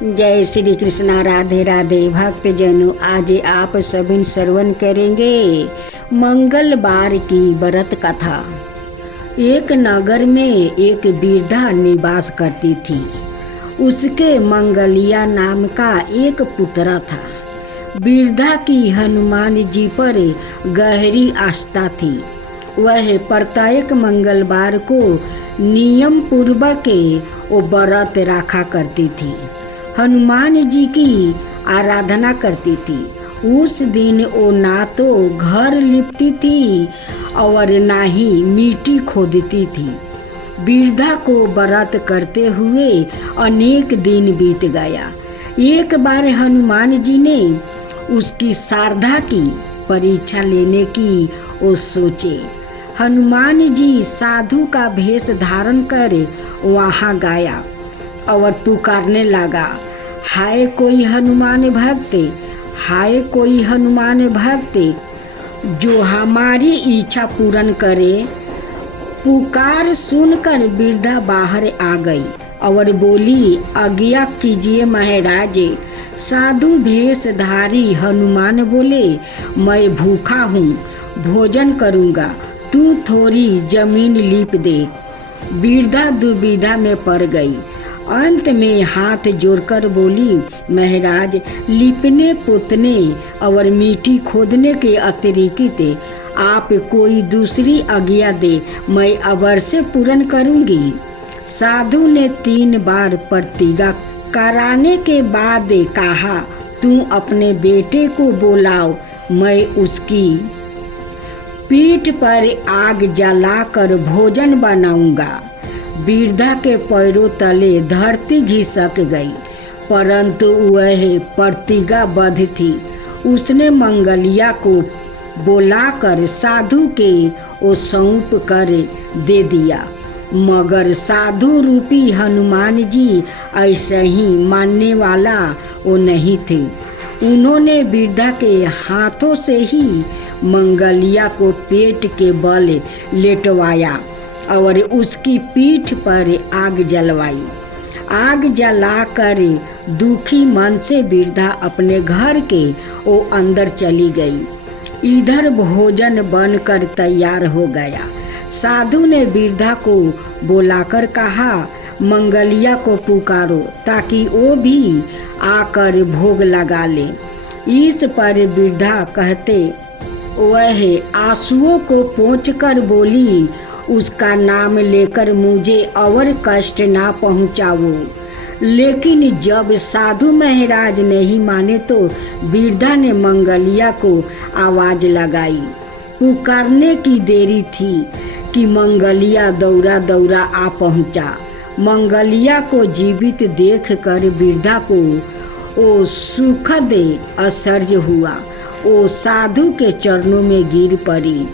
जय श्री कृष्णा। राधे राधे भक्त जनों, आज आप सभी श्रवण करेंगे मंगलवार की व्रत कथा। एक नगर में एक वृद्धा निवास करती थी। उसके मंगलिया नाम का एक पुत्र था। वृद्धा की हनुमान जी पर गहरी आस्था थी। वह प्रत्येक मंगलवार को नियम पूर्वक वो व्रत रखा करती थी, हनुमान जी की आराधना करती थी। उस दिन वो ना तो घर लिपती थी और ना ही मिट्टी खोदती थी। वृद्धा को व्रत करते हुए अनेक दिन बीत गया। एक बार हनुमान जी ने उसकी श्रद्धा की परीक्षा लेने की वो सोचे। हनुमान जी साधु का भेष धारण कर वहाँ गया और पुकारने लगा, हाय कोई हनुमान भक्त, हाय कोई हनुमान भक्त जो हमारी इच्छा पूर्ण करे। पुकार सुनकर वृद्धा बाहर आ गई और बोली, आज्ञा कीजिए महाराज। साधु भेषधारी हनुमान बोले, मैं भूखा हूँ, भोजन करूँगा, तू थोड़ी जमीन लीप दे। वृद्धा दुविधा में पड़ गई। अंत में हाथ जोड़कर बोली, महाराज, लिपने पोतने और मिट्टी खोदने के अतिरिक्त आप कोई दूसरी आज्ञा दे, मैं अवश्य पूर्ण करूंगी। साधु ने 3 बार प्रतिज्ञा कराने के बाद कहा, तू अपने बेटे को बुलाओ, मैं उसकी पीठ पर आग जलाकर भोजन बनाऊंगा। वृद्धा के पैरों तले धरती घिसक गई, परंतु वह प्रतिज्ञाबद्ध थी। उसने मंगलिया को बुलाकर साधु के वो सौंप कर दे दिया। मगर साधु रूपी हनुमान जी ऐसे ही मानने वाला वो नहीं थे। उन्होंने वृद्धा के हाथों से ही मंगलिया को पेट के बल लेटवाया और उसकी पीठ पर आग जलवाई। आग जलाकर दुखी मन से वृद्धा अपने घर के वो अंदर चली गई। इधर भोजन बनकर तैयार हो गया। साधु ने वृद्धा को बुलाकर कहा, मंगलिया को पुकारो ताकि वो भी आकर भोग लगा ले। इस पर वृद्धा कहते वह आंसुओं को पोंछकर बोली, उसका नाम लेकर मुझे और कष्ट ना पहुँचाओ। लेकिन जब साधु महाराज नहीं माने तो वृद्धा ने मंगलिया को आवाज लगाई। पुकारने की देरी थी कि मंगलिया दौड़ा दौड़ा आ पहुँचा। मंगलिया को जीवित देखकर वृद्धा को वो सुखद आश्चर्य हुआ। वो साधु के चरणों में गिर पड़ी।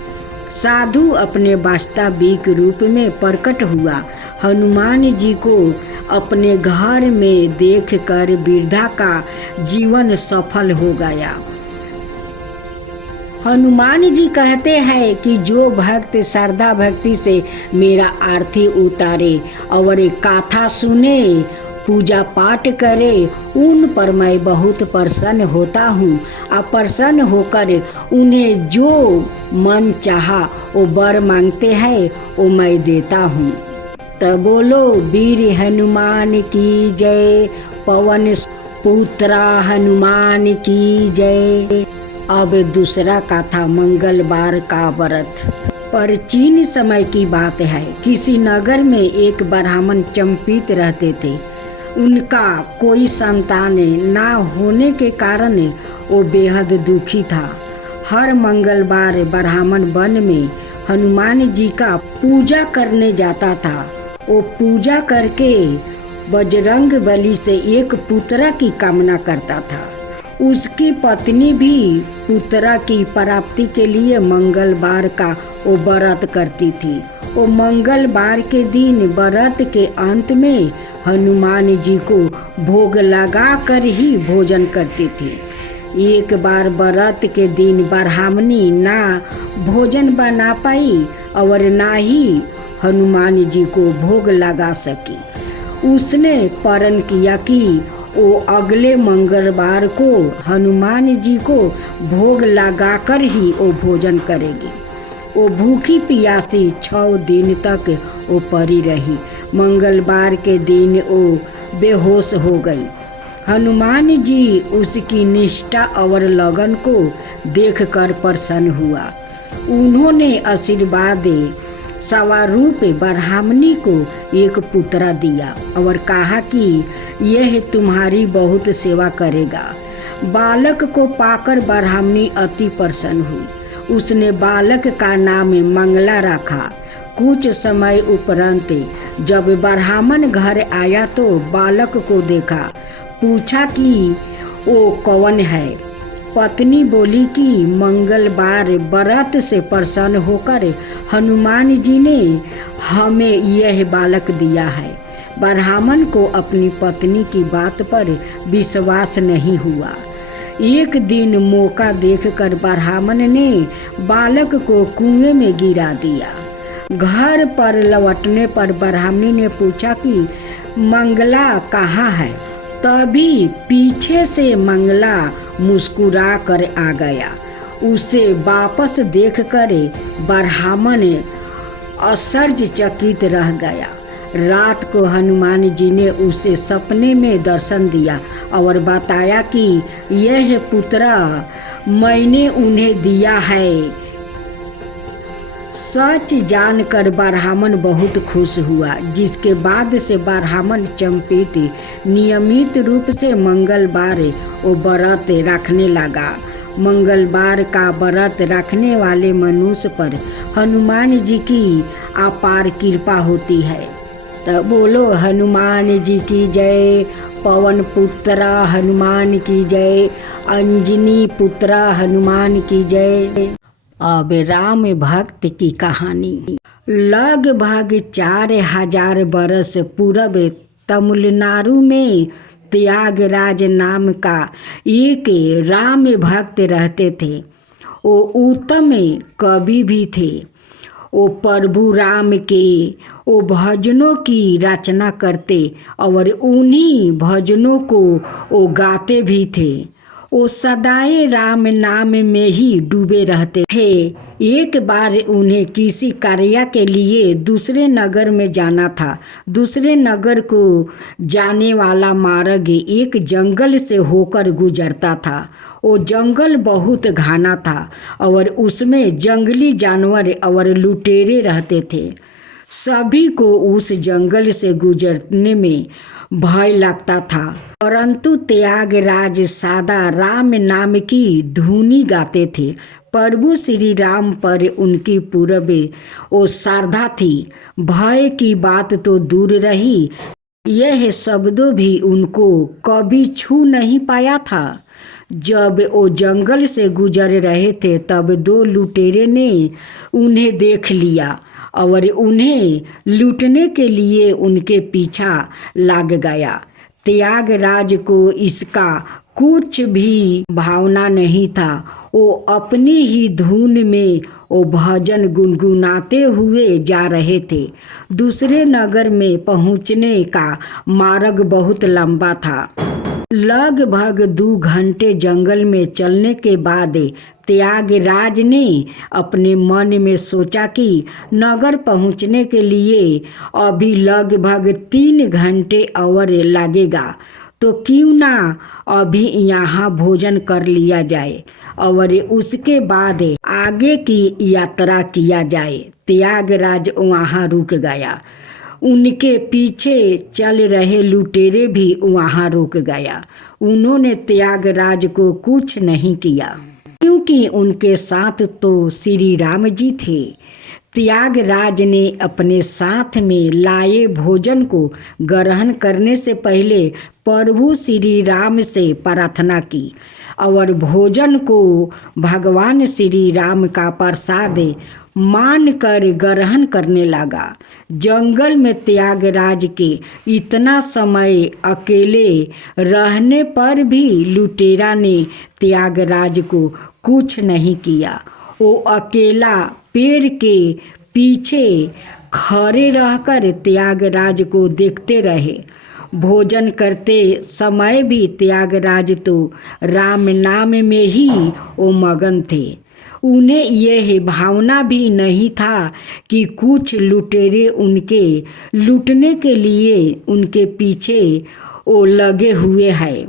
साधु अपने वास्तविक रूप में प्रकट हुआ। हनुमान जी को अपने घर में देखकर वृद्धा का जीवन सफल हो गया। हनुमान जी कहते हैं कि जो भक्त श्रद्धा भक्ति से मेरा आरती उतारे और कथा सुने, पूजा पाठ करे, उन पर मैं बहुत प्रसन्न होता हूँ। और प्रसन्न होकर उन्हें जो मन चाहा वो वर मांगते हैं वो मैं देता हूँ। तब बोलो वीर हनुमान की जय, पवन पुत्रा हनुमान की जय। अब दूसरा कथा मंगलवार का व्रत। प्राचीन समय की बात है। किसी नगर में एक ब्राह्मण चंपित रहते थे। उनका कोई संतान ना होने के कारण वो बेहद दुखी था। हर मंगलवार ब्राह्मण वन में हनुमान जी का पूजा करने जाता था। वो पूजा करके बजरंग बली से एक पुत्र की कामना करता था। उसकी पत्नी भी पुत्र की प्राप्ति के लिए मंगलवार का वो व्रत करती थी। वो मंगलवार के दिन व्रत के अंत में हनुमान जी को भोग लगा कर ही भोजन करती थी। एक बार व्रत के दिन ब्राह्मणी ना भोजन बना पाई और ना ही हनुमान जी को भोग लगा सकी। उसने प्रण किया कि वो अगले मंगलवार को हनुमान जी को भोग लगाकर ही वो भोजन करेगी। वो भूखी प्यासी 6 दिन तक वो पड़ी रही। मंगलवार के दिन वो बेहोश हो गई। हनुमान जी उसकी निष्ठा और लगन को देखकर प्रसन्न हुआ। उन्होंने आशीर्वाद स्वरूप ब्राह्मणी को एक पुत्र दिया और कहा कि यह तुम्हारी बहुत सेवा करेगा। बालक को पाकर ब्राह्मणी अति प्रसन्न हुई। उसने बालक का नाम मंगला रखा। कुछ समय उपरांत जब ब्राह्मण घर आया तो बालक को देखा। पूछा कि वो कौन है। पत्नी बोली कि मंगलवार व्रत से प्रसन्न होकर हनुमान जी ने हमें यह बालक दिया है। ब्राह्मण को अपनी पत्नी की बात पर विश्वास नहीं हुआ। एक दिन मौका देखकर ब्राह्मण ने बालक को कुएं में गिरा दिया। घर पर लौटने पर ब्राह्मणी ने पूछा कि मंगला कहाँ है। तभी पीछे से मंगला मुस्कुरा कर आ गया। उसे वापस देखकर ब्राह्मण आश्चर्यचकित रह गया। रात को हनुमान जी ने उसे सपने में दर्शन दिया और बताया कि यह पुत्र मैंने उन्हें दिया है। सच जानकर ब्राह्मण बहुत खुश हुआ, जिसके बाद से ब्राह्मण चंपित नियमित रूप से मंगलवार वो व्रत रखने लगा। मंगलवार का व्रत रखने वाले मनुष्य पर हनुमान जी की अपार कृपा होती है। तो बोलो हनुमान जी की जय। पवन पुत्र हनुमान की जय। अंजनी पुत्र हनुमान की जय। अब राम भक्त की कहानी। लगभग 4000 बरस पूर्व तमिलनाडु में त्यागराज नाम का एक राम भक्त रहते थे। वो उत्तम कवि भी थे। वो प्रभु राम के वो भजनों की रचना करते और उन्हीं भजनों को वो गाते भी थे। वो सदाए राम नाम में ही डूबे रहते थे। एक बार उन्हें किसी कार्य के लिए दूसरे नगर में जाना था। दूसरे नगर को जाने वाला मार्ग एक जंगल से होकर गुजरता था। वो जंगल बहुत घना था और उसमें जंगली जानवर और लुटेरे रहते थे। सभी को उस जंगल से गुजरने में भय लगता था, परंतु त्यागराज सदा राम नाम की धुनी गाते थे। प्रभु श्री राम पर उनकी पूर्व वो श्रद्धा थी। भय की बात तो दूर रही, यह शब्दों भी उनको कभी छू नहीं पाया था। जब वो जंगल से गुजर रहे थे तब 2 लुटेरे ने उन्हें देख लिया और उन्हें लूटने के लिए उनके पीछा लग गया। त्यागराज को इसका कुछ भी भावना नहीं था। वो अपनी ही धुन में वो भजन गुनगुनाते हुए जा रहे थे। दूसरे नगर में पहुंचने का मार्ग बहुत लंबा था। लगभग 2 घंटे जंगल में चलने के बाद त्यागराज ने अपने मन में सोचा कि नगर पहुंचने के लिए अभी लगभग 3 घंटे और लगेगा, तो क्यों ना अभी यहाँ भोजन कर लिया जाए और उसके बाद आगे की यात्रा किया जाए। त्यागराज वहाँ रुक गया। उनके पीछे चल रहे लुटेरे भी वहाँ रुक गया। उन्होंने त्यागराज को कुछ नहीं किया, क्योंकि उनके साथ तो श्री राम जी थे। त्यागराज ने अपने साथ में लाए भोजन को ग्रहण करने से पहले प्रभु श्री राम से प्रार्थना की और भोजन को भगवान श्री राम का प्रसाद मानकर ग्रहण करने लगा। जंगल में त्यागराज के इतना समय अकेले रहने पर भी लुटेरा ने त्यागराज को कुछ नहीं किया। वो अकेला पेड़ के पीछे खड़े रहकर त्यागराज को देखते रहे। भोजन करते समय भी त्यागराज तो राम नाम में ही वो मगन थे। उन्हें यह भावना भी नहीं था कि कुछ लुटेरे उनके लूटने के लिए उनके पीछे वो लगे हुए हैं।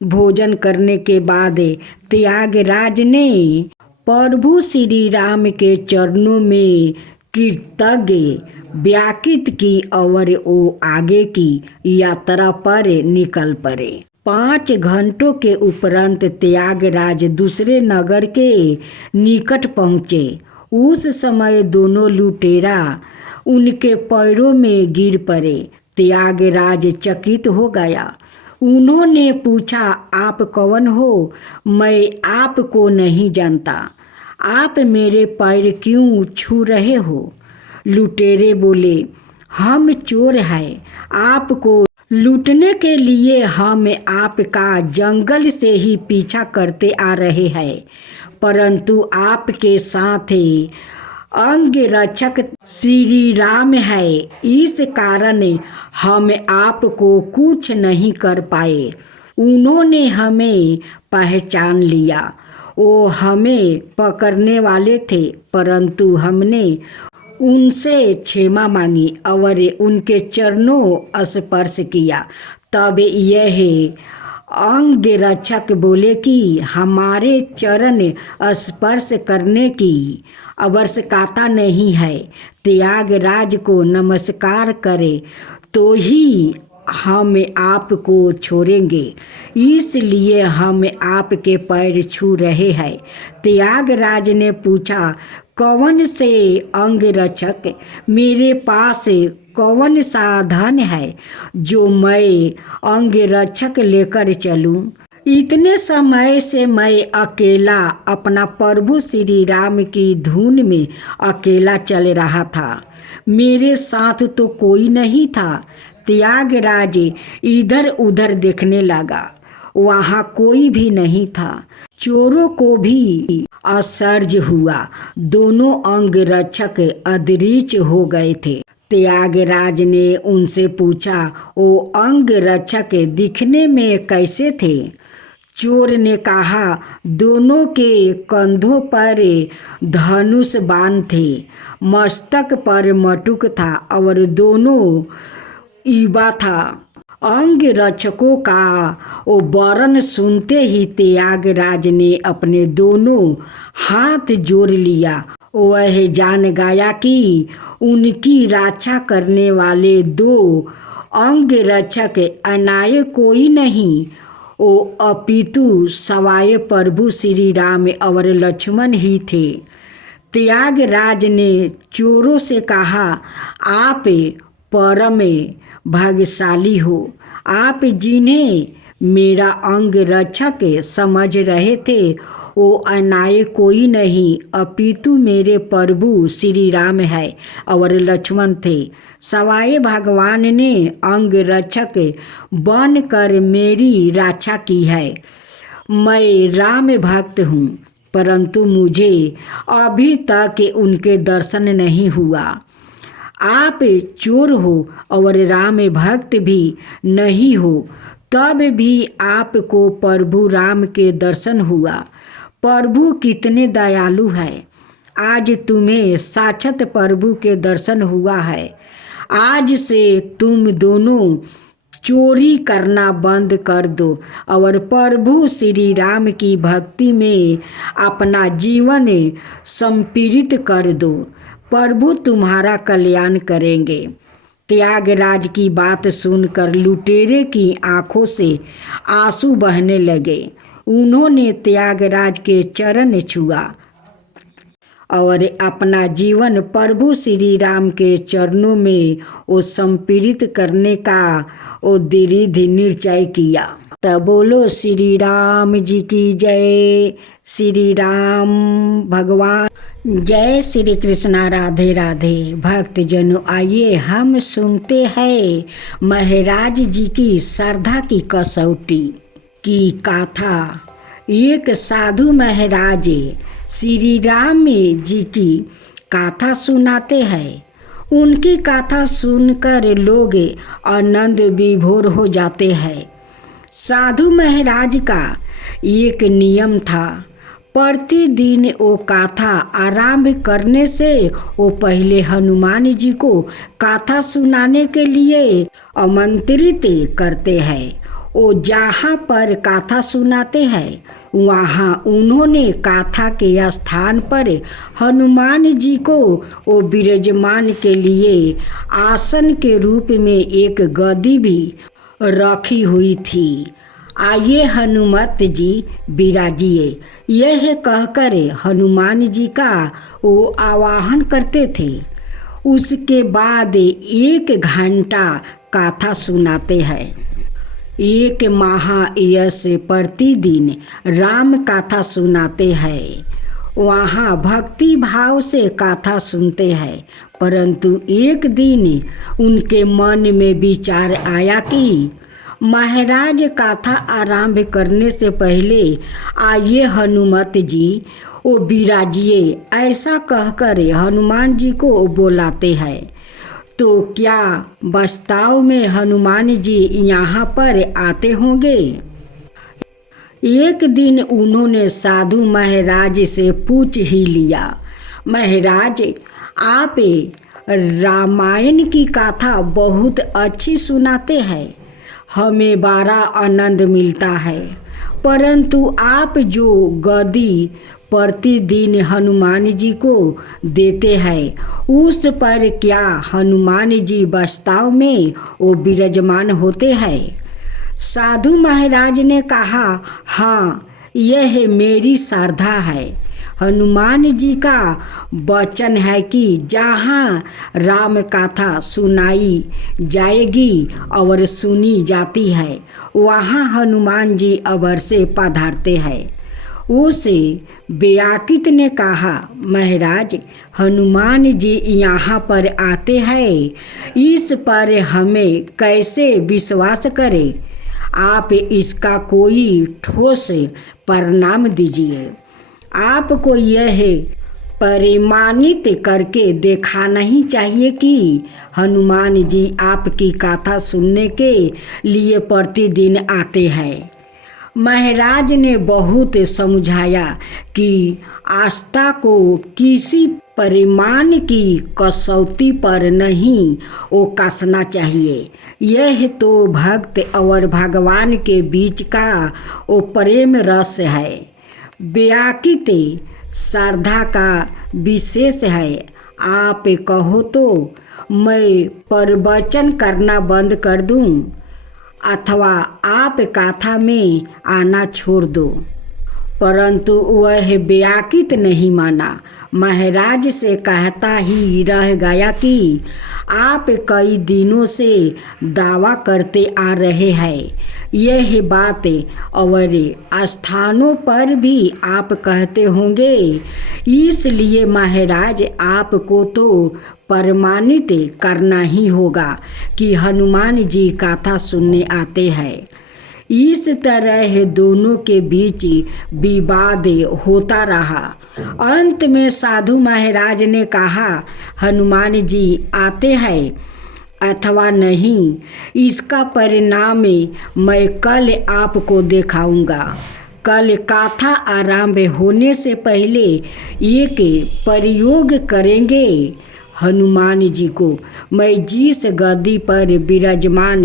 भोजन करने के बाद त्यागराज ने प्रभु श्री राम के चरणों में कृतज्ञ व्याकित की और वो आगे की यात्रा पर निकल पड़े। 5 घंटों के उपरांत त्यागराज दूसरे नगर के निकट पहुँचे। उस समय दोनों लुटेरा उनके पैरों में गिर पड़े। त्यागराज चकित हो गया। उन्होंने पूछा, आप कौन हो? मैं आपको नहीं जानता। आप मेरे पैर क्यों छू रहे हो? लुटेरे बोले, हम चोर हैं। आपको लूटने के लिए हम आपका जंगल से ही पीछा करते आ रहे हैं, परंतु आपके साथ अंग रक्षक श्री राम है, इस कारण हम आपको कुछ नहीं कर पाए। उन्होंने हमें पहचान लिया। वो हमें पकड़ने वाले थे, परंतु हमने उनसे क्षमा मांगी और उनके चरणों स्पर्श किया। तब यह अंग रक्षक बोले कि हमारे चरण स्पर्श करने की आवश्यकता नहीं है। त्यागराज को नमस्कार करे तो ही हम आपको छोड़ेंगे, इसलिए हम आपके पैर छू रहे हैं। त्यागराज ने पूछा, कौन से अंग रक्षक? मेरे पास कौन सा धन है जो मैं अंग रक्षक लेकर चलूं? इतने समय से मैं अकेला अपना प्रभु श्री राम की धुन में अकेला चल रहा था। मेरे साथ तो कोई नहीं था। त्यागराज इधर उधर देखने लगा। वहाँ कोई भी नहीं था। चोरों को भी आश्चर्य हुआ। दोनों अंग रक्षक अदृश्य हो गए थे। त्यागराज ने उनसे पूछा, वो अंग रक्षक दिखने में कैसे थे? चोर ने कहा, दोनों के कंधों पर धनुष बाण थे, मस्तक पर मटुक था और दोनों युवा था। अंग रक्षकों का वो वर्णन सुनते ही त्यागराज ने अपने दोनों हाथ जोड़ लिया। वह जान गया कि उनकी रक्षा करने वाले 2 अंग रक्षक अन्य कोई नहीं, वो अपितु सवाए प्रभु श्री राम और लक्ष्मण ही थे। त्यागराज ने चोरों से कहा, आप परम भाग्यशाली हो। आप जिन्हें मेरा अंग रक्षक समझ रहे थे वो अन्य कोई नहीं अपितु मेरे प्रभु श्री राम है और लक्ष्मण थे। सवाए भगवान ने अंग रक्षक बनकर मेरी रक्षा की है। मैं राम भक्त हूँ, परंतु मुझे अभी तक उनके दर्शन नहीं हुआ। आप चोर हो और राम भक्त भी नहीं हो, तब भी आपको प्रभु राम के दर्शन हुआ। प्रभु कितने दयालु है। आज तुम्हें साक्षात प्रभु के दर्शन हुआ है। आज से तुम दोनों चोरी करना बंद कर दो और प्रभु श्री राम की भक्ति में अपना जीवन समर्पित कर दो। प्रभु तुम्हारा कल्याण करेंगे। त्यागराज की बात सुनकर लुटेरे की आंखों से आंसू बहने लगे। उन्होंने त्यागराज के चरण छुआ और अपना जीवन प्रभु श्री राम के चरणों में वो समर्पित करने का वो दृढ़ निश्चय किया। तब बोलो श्री राम जी की जय। श्री राम भगवान जय। श्री कृष्णा राधे राधे। भक्तजनों, आइए हम सुनते हैं महाराज जी की श्रद्धा की कसौटी की गाथा। एक साधु महाराज श्री राम जी की गाथा सुनाते हैं। उनकी कथा सुनकर लोग आनंद विभोर हो जाते हैं। साधु महाराज का एक नियम था, प्रतिदिन वो कथा आरंभ करने से वो पहले हनुमान जी को कथा सुनाने के लिए आमंत्रित करते हैं। वो जहाँ पर कथा सुनाते हैं वहाँ उन्होंने कथा के स्थान पर हनुमान जी को वो विराजमान के लिए आसन के रूप में एक गद्दी भी रखी हुई थी। आइए हनुमत जी विराजिए, यह कहकर हनुमान जी का वो आवाहन करते थे। उसके बाद 1 घंटा कथा सुनाते हैं। 1 माह यश प्रतिदिन राम कथा सुनाते हैं। वहाँ भक्ति भाव से कथा सुनते हैं, परंतु एक दिन उनके मन में विचार आया कि महाराज कथा आरंभ करने से पहले आइए हनुमत जी वो विराजिए, ऐसा कहकर हनुमान जी को बुलाते हैं। तो क्या वास्तव में हनुमान जी यहाँ पर आते होंगे? एक दिन उन्होंने साधु महाराज से पूछ ही लिया, महाराज आप रामायण की कथा बहुत अच्छी सुनाते हैं, हमें बड़ा आनंद मिलता है, परंतु आप जो गद्दी प्रतिदिन हनुमान जी को देते हैं उस पर क्या हनुमान जी वास्तव में वो विराजमान होते हैं? साधु महाराज ने कहा, हाँ, यह मेरी श्रद्धा है। हनुमान जी का वचन है कि जहाँ राम कथा सुनाई जाएगी और सुनी जाती है वहाँ हनुमान जी अवश्य पधारते हैं। उस व्याकित ने कहा, महाराज हनुमान जी यहाँ पर आते हैं, इस पर हमें कैसे विश्वास करें? आप इसका कोई ठोस परिणाम दीजिए। आपको यह परिमाणित करके दिखाना ही चाहिए कि हनुमान जी आपकी कथा सुनने के लिए प्रतिदिन आते हैं। महाराज ने बहुत समझाया कि आस्था को किसी परिमाण की कसौटी पर नहीं वो कसना चाहिए। यह तो भक्त और भगवान के बीच का वो प्रेम रस है। व्याकित श्रद्धा का विशेष है। आप कहो तो मैं प्रवचन करना बंद कर दूं अथवा आप कथा में आना छोड़ दो, परंतु वह व्याकित नहीं माना। महाराज से कहता ही रह गया कि आप कई दिनों से दावा करते आ रहे हैं, यह बात और स्थानों पर भी आप कहते होंगे, इसलिए महाराज आपको तो प्रमाणित करना ही होगा कि हनुमान जी कथा सुनने आते हैं। इस तरह दोनों के बीच विवाद होता रहा। अंत में साधु महाराज ने कहा, हनुमान जी आते हैं अथवा नहीं, इसका परिणाम मैं कल आपको दिखाऊंगा। कल कथा आरंभ होने से पहले एक प्रयोग करेंगे। हनुमान जी को मैं जिस गद्दी पर विराजमान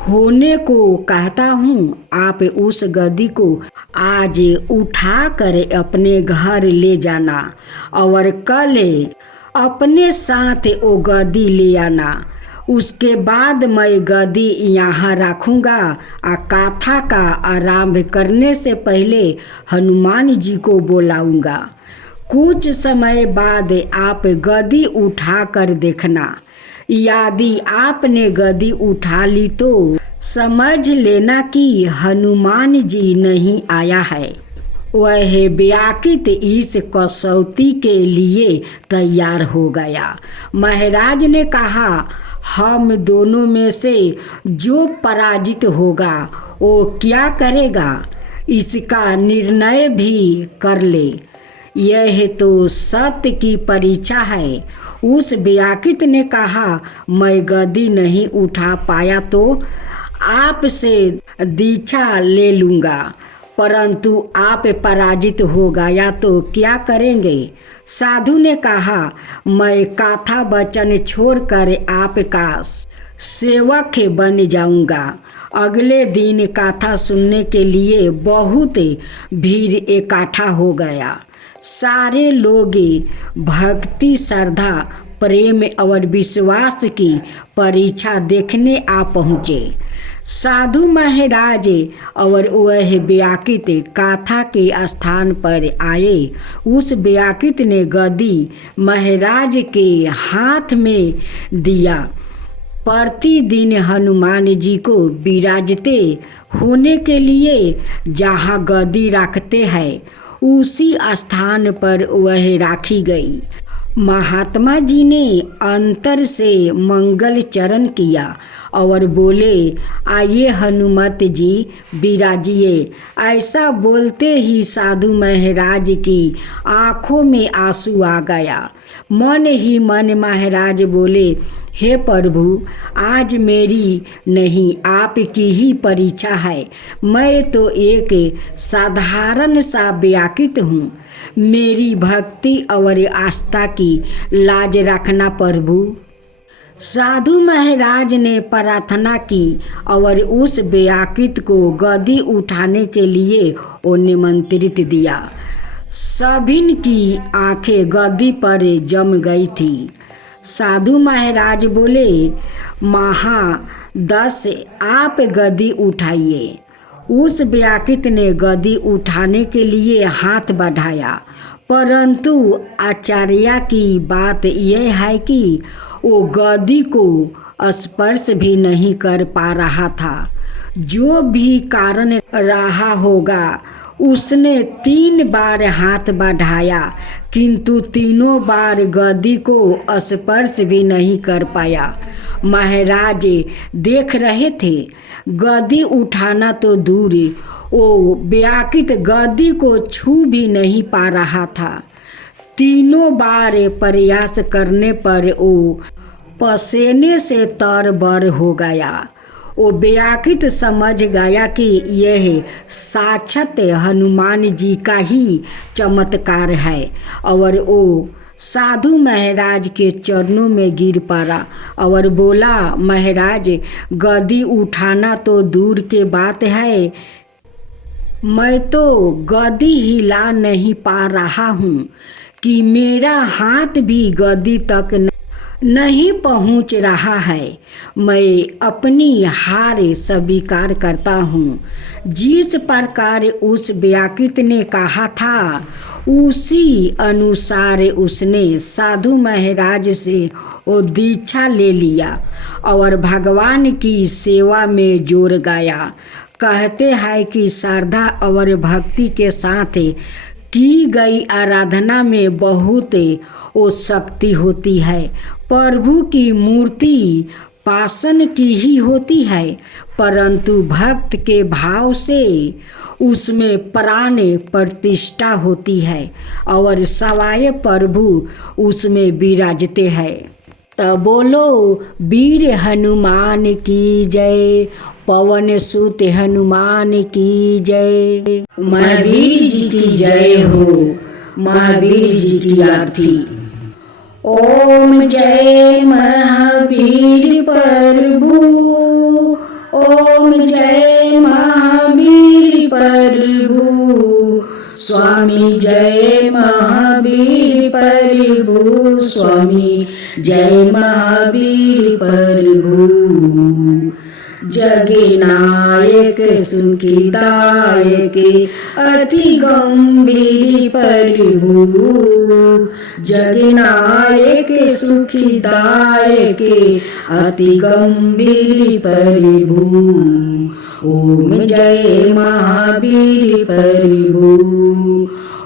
होने को कहता हूँ, आप उस गद्दी को आज उठा कर अपने घर ले जाना और कल अपने साथ वो गद्दी ले आना। उसके बाद मैं गद्दी यहाँ रखूँगा और कथा का आरंभ करने से पहले हनुमान जी को बुलाऊँगा। कुछ समय बाद आप गद्दी उठा कर देखना। यदि आपने गद्दी उठा ली तो समझ लेना कि हनुमान जी नहीं आया है। वह व्याकित इस कसौटी के लिए तैयार हो गया। महाराज ने कहा, हम दोनों में से जो पराजित होगा वो क्या करेगा, इसका निर्णय भी कर ले। यह तो सत्य की परीक्षा है। उस व्याकृत ने कहा, मैं गद्दी नहीं उठा पाया तो आपसे दीक्षा ले लूँगा, परंतु आप पराजित हो गया तो क्या करेंगे? साधु ने कहा, मैं कथा वचन छोड़कर आपका सेवक बन जाऊंगा। अगले दिन कथा सुनने के लिए बहुत भीड़ इकट्ठा हो गया। सारे लोग भक्ति, श्रद्धा, प्रेम और विश्वास की परीक्षा देखने आ पहुँचे। साधु महाराज और वह व्याकृत कथा के स्थान पर आए। उस व्याकृत ने गद्दी महाराज के हाथ में दिया। प्रतिदिन हनुमान जी को विराजते होने के लिए जहाँ गद्दी रखते हैं उसी स्थान पर वह राखी गई। महात्मा जी ने अंतर से मंगल चरण किया और बोले, आइए हनुमत जी विराजिए। ऐसा बोलते ही साधु महाराज की आँखों में आंसू आ गया। मन ही मन महाराज बोले, हे प्रभु, आज मेरी नहीं आपकी ही परीक्षा है। मैं तो एक साधारण सा व्याकृत हूँ। मेरी भक्ति और आस्था की लाज रखना प्रभु। साधु महाराज ने प्रार्थना की और उस व्याकृत को गद्दी उठाने के लिए वो निमंत्रित दिया। सभी की आंखें गद्दी पर जम गई थी। साधु महाराज बोले, महादस आप गद्दी उठाइए। उस व्याकृत ने गद्दी उठाने के लिए हाथ बढ़ाया, परंतु आचार्य की बात यह है कि वो गद्दी को स्पर्श भी नहीं कर पा रहा था। जो भी कारण रहा होगा, उसने 3 बार हाथ बढ़ाया, किंतु तीनों बार गद्दी को स्पर्श भी नहीं कर पाया। महाराज देख रहे थे, गद्दी उठाना तो दूर, वो व्याकृत गद्दी को छू भी नहीं पा रहा था। तीनों बार प्रयास करने पर वो पसीने से तर-बर हो गया। वो व्याकृत समझ गया कि यह साक्षात हनुमान जी का ही चमत्कार है और वो साधु महाराज के चरणों में गिर पड़ा और बोला, महाराज, गद्दी उठाना तो दूर के बात है, मैं तो गद्दी हिला नहीं पा रहा हूँ कि मेरा हाथ भी गद्दी तक नहीं पहुँच रहा है। मैं अपनी हार स्वीकार करता हूँ। जिस प्रकार उस व्याकृत ने कहा था, उसी अनुसार उसने साधु महाराज से वो दीक्षा ले लिया और भगवान की सेवा में जोड़ गया। कहते हैं कि श्रद्धा और भक्ति के साथ की गई आराधना में बहुत वो शक्ति होती है। प्रभु की मूर्ति पाषाण की ही होती है, परंतु भक्त के भाव से उसमें प्राण प्रतिष्ठा होती है और सवाए प्रभु उसमें विराजते हैं। तब बोलो, वीर हनुमान की जय, पवन सुत हनुमान की जय। महावीर जी की जय हो, महावीर जी की आरती। ओम जय महावीर प्रभु, ओम जय महावीर प्रभु, स्वामी जय महावीर प्रभु, स्वामी जय महावीर प्रभु। जगनायक सुखदायक अति गंभीर प्रभु, जगनायक सुखदायक अति गंभीर प्रभु। ओम जय महावीर प्रभु,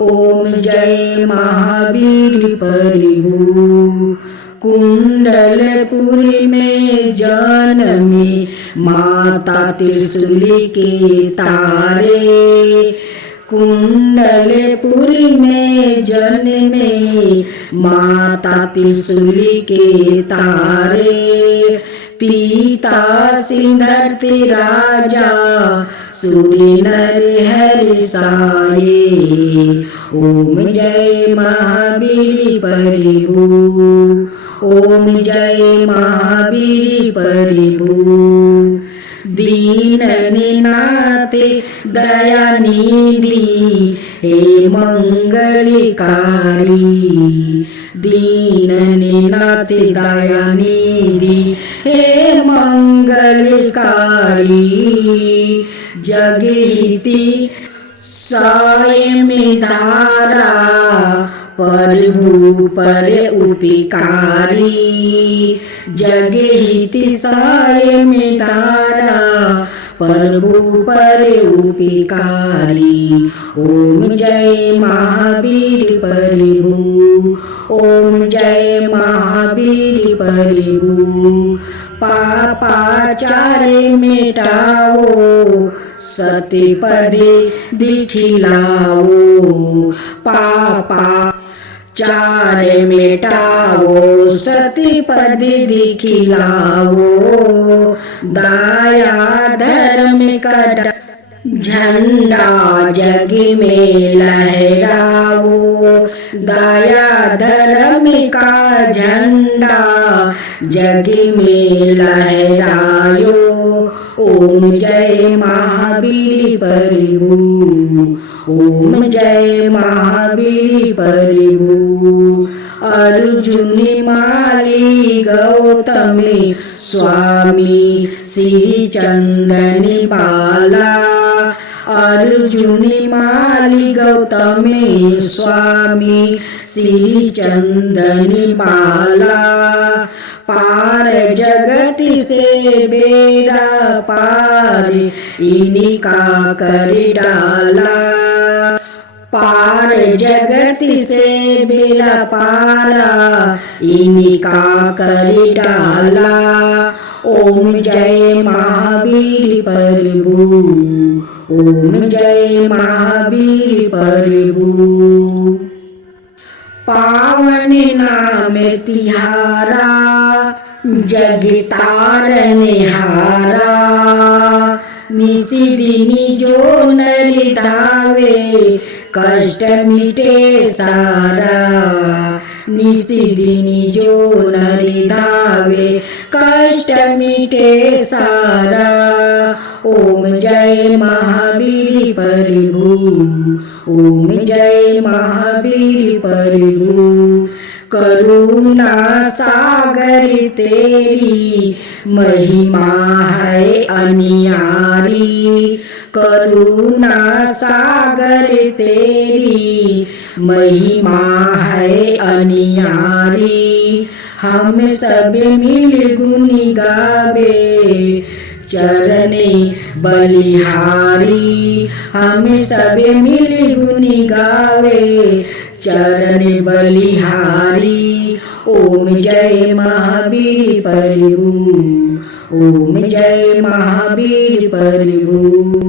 ओम जय महावीर प्रभु। कुंडलपुर में जन्मे माता त्रिशूल के तारे, कुंडलपुर में जन्मे माता त्रिशूली के तारे, पिता सिंधर्ति राजा सूर्य नर हर्षाये। ओम जय महावीर परिभू, ओम जय महावीर परिभू। दीननाथे दयानिधि हे मंगलकारी, दीननाथे दयानिधि हे मंगलकारी। जगहिति सायं धारा प्रभु पर उपकारी, जगहिति सायं धारा प्रभु पर उपकारी। ओम जय महावीर परिभू, ओम जय महावीर परिभू। पापाचार मिटाओ सत्यपदे दिखिलाओ, पापाचार मिटाओ सत्यपदे दिखिलाओ। दया धर्म का झंडा जग में लहराओ, दया धर्म का झंडा जग में लहरायो। ओम जय महावीर परिभू, ओम जय महावीर परिभू। अर्जुन माली गौतमी स्वामी श्री चंदन बाला, अर्जुन माली गौतमी स्वामी श्री चंदन बाला। पार जगत से बेड़ा पार इनका कर डाला, पार जगत से बेड़ा पारा इनका कर डाला। ओम जय महावीर परिभू, ओम जय महावीर परिभू। पावन नाम तिहारा जग तारनहारा, निशिदिनी जो नर धावे कष्ट मिटे सारा, निशिदिनी जो नर धावे कष्ट मिटे सारा। ओम जय महावीर परिभू, ओम जय महावीर परिभू। करुणा सागर तेरी महिमा है अनियारी, करुणा सागर तेरी महिमा है अनियारी। हम सब मिल गुण गावे चरणे बलिहारी, हम सब मिल गुण गावे चरण बलिहारी। ओम जय महावीर परिभू, ओम जय महावीर परिभू।